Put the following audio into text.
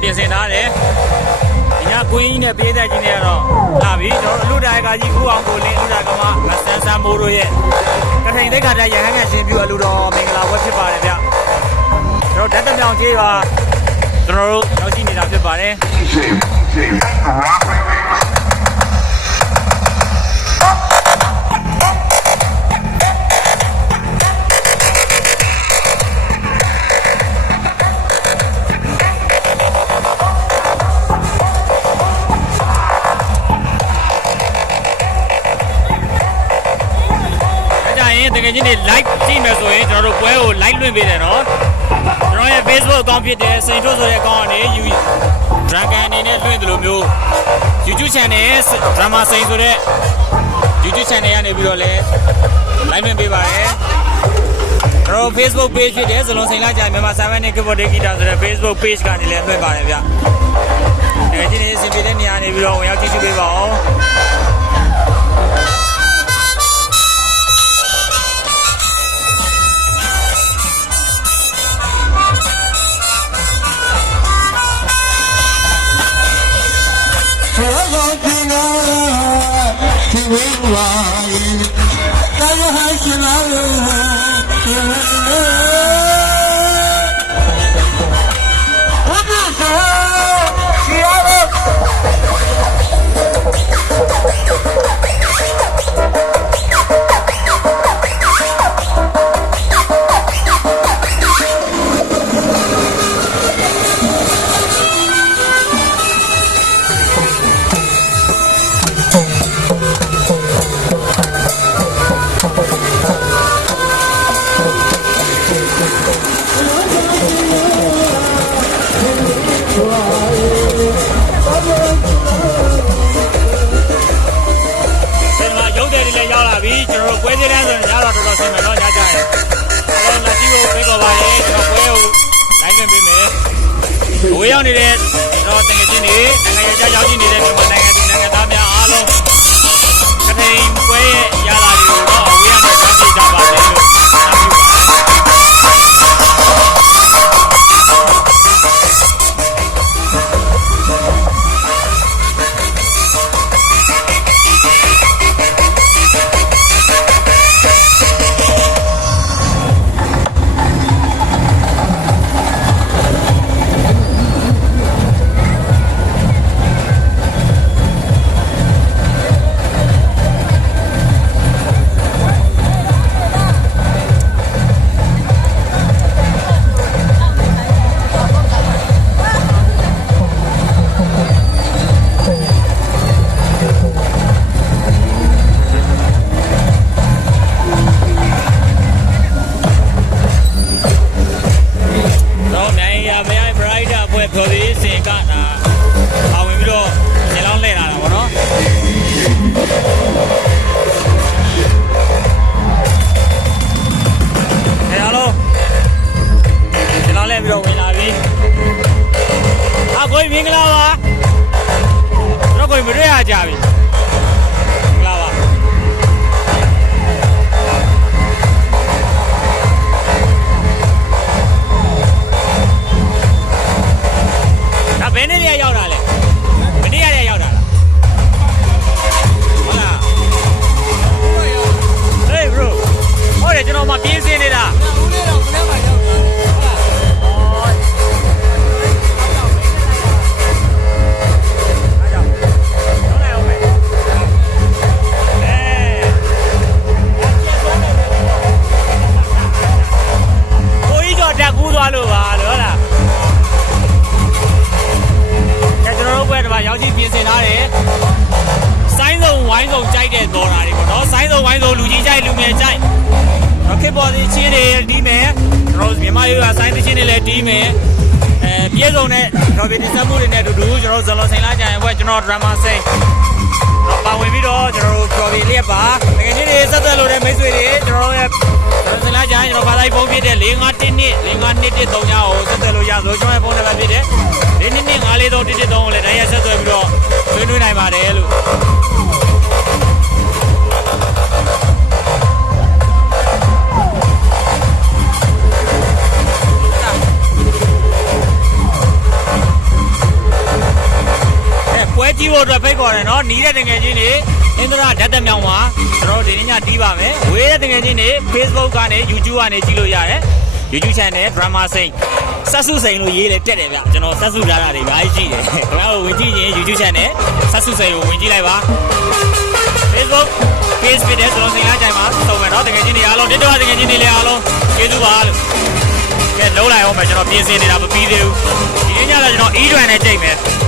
ပွဲကြီးကတော့ဒီနေရာမှာပြင်ဆင်ထားတယ်ဒီညကွင်းကြီးနဲ့ပေးသက်ကြီးနဲ့ကတော့လာပြီကျွန်တော်တို့အလူဒါယကကြီးဦးအောင်ကိုလင်းအလူဒါကမမဆန်းဆန်းမိုးတို့ရဲ့ကထိန်သိက္ခာတဲ့ရဟန်းငယ်ရှင်ပြုအလူတော်မင်္ဂလာဝတ်ဖြစ်ပါတယ်ဗျကျွန်တော်ဓာတ်တမြောင်ကြီးပါကျွန်တော်တို့ရောက်ရှိနေတာဖြစ်ပါတယ် အကြရင်တကယ်ချင်းတွေ like ကြည့်မယ်ဆိုရင်ကျွန်တော်တို့ပွဲကို like လွှင့်ပေးတယ်နော်ကျွန်တော်ရဲ့ Facebook account ဖြစ်တဲ့စိန်ထုတ်ဆိုတဲ့ account ကနေ you dragon အနေနဲ့လွှင့်တယ်လို့မျိုး YouTube channel drama စိန်ဆိုတဲ့ YouTube channel ကနေပြီးတော့လဲ like လွှင့်ပေးပါတယ်ကျွန်တော်တို့ Facebook page ဖြစ်တဲ့ဇလုံးစိန်လာကြမြန်မာ7နဲ့ keyboard guitar ဆိုတဲ့ Facebook page ကနေလည်းလွှင့်ပါတယ်ဗျတကယ်ချင်းတွေအစီအပြေတဲ့နေရာနေပြီးတော့ဝင်ရောက်ကြည့်ရှုပေးပါဦး ဒီဝေးဝါ တန်းဆိုရင်ညတော့တော်တော်ဆင်မယ်တော့ညကြရင်အဲတော့လာကြည့်ဖို့ပြေတော့ပါရဲ့ကျွန်တော်ပွဲကိုလိုက်မြင်ပေးမယ်ဝေးရောက်နေတဲ့ အကိုကြီးမင်္ဂလာပါကျွန်တော်ကိုမတွေ့ရကြပြီမင်္ဂလာပါဒါဘယ်နေ့ရရောက်တာလဲမနေ့ရရောက်တာလားဟုတ်လား Hey bro ဟုတ်တယ်ကျွန်တော်မှပြင်းစင်းနေတာ ဝိုင်းစုံကြိုက်တဲ့ဒေါ်လာတွေပေါ့နော်ဆိုင်းစုံဝိုင်းစုံလူကြီးကြိုက်လူငယ်ကြိုက်တော့ခေပေါ်ဒီချင်းတွေဒီးမယ်ကျွန်တော်မြန်မာရိုးရာဆိုင်းသချင်းတွေလည်းဒီးမယ်အဲပြေဆုံးတဲ့တော့ဗီဒီစမှုတွေနဲ့အတူတူကျွန်တော်ဇလော်စိန်လာကြရင်ဘက်ကျွန်တော်ဒရမာစိန်တော့ပါဝင်ပြီးတော့ကျွန်တော်တို့ကျော်ပြီးလျက်ပါငယ်ချင်းတွေဆက်သွယ်လို့တဲ့မိတ်ဆွေတွေကျွန်တော်တို့ရဲ့ဇလော်စိန်လာကြရင်ကျွန်တော်ဘာသာရေးဖုန်းဖြစ်တဲ့၄၅1နှစ်၄၅2 1 3ညကိုဆက်သွယ်လို့ရဆိုကျွန်တော်ရဲ့ဖုန်းနံပါတ်ဖြစ်တဲ့၄နှစ်2 5 4 3 1 1 3ကိုလည်းတိုင်းရဆက်သွယ်ပြီးတော့ဆွေးနွေးနိုင်ပါတယ်လို့ ဖို့အတွက်ဖိတ်ခေါ်တယ်နော်နီးတဲ့တငယ်ချင်းတွေအင်္ဒရာဓာတ်တမြောင်မှာကျွန်တော်တို့ဒီနေ့ညတီးပါမယ်ဝေးတဲ့တငယ်ချင်းတွေ Facebook ကနေ YouTube ကနေကြည့်လို့ရတယ် YouTube channel drama စိန်ဆက်စုစိန်လို့ရေးလေတက်တယ်ဗျကျွန်တော်ဆက်စုထားတာတွေအများကြီးရှိတယ်ခင်ဗျားတို့ဝင်ကြည့်ရင် YouTube channel ဆက်စုစိန်ကိုဝင်ကြည့်လိုက်ပါ Facebook page ဖြစ်တဲ့ကျွန်တော်စင်ကားကြိုင်မှာစုံမယ်နော်တကယ်ချင်းတွေအားလုံးတစ်တော့တကယ်ချင်းတွေလည်းအားလုံးကျေးဇူးပါလို့ကဲလုံးလိုက်အောင်မယ်ကျွန်တော်ပြင်ဆင်နေတာမပြီးသေးဘူးဒီနေ့ညတော့ကျွန်တော် E-Drive နဲ့ကြိတ်မယ်ဒီမှာဒီနားနေပြီးတော့လွှင့်ထားမယ်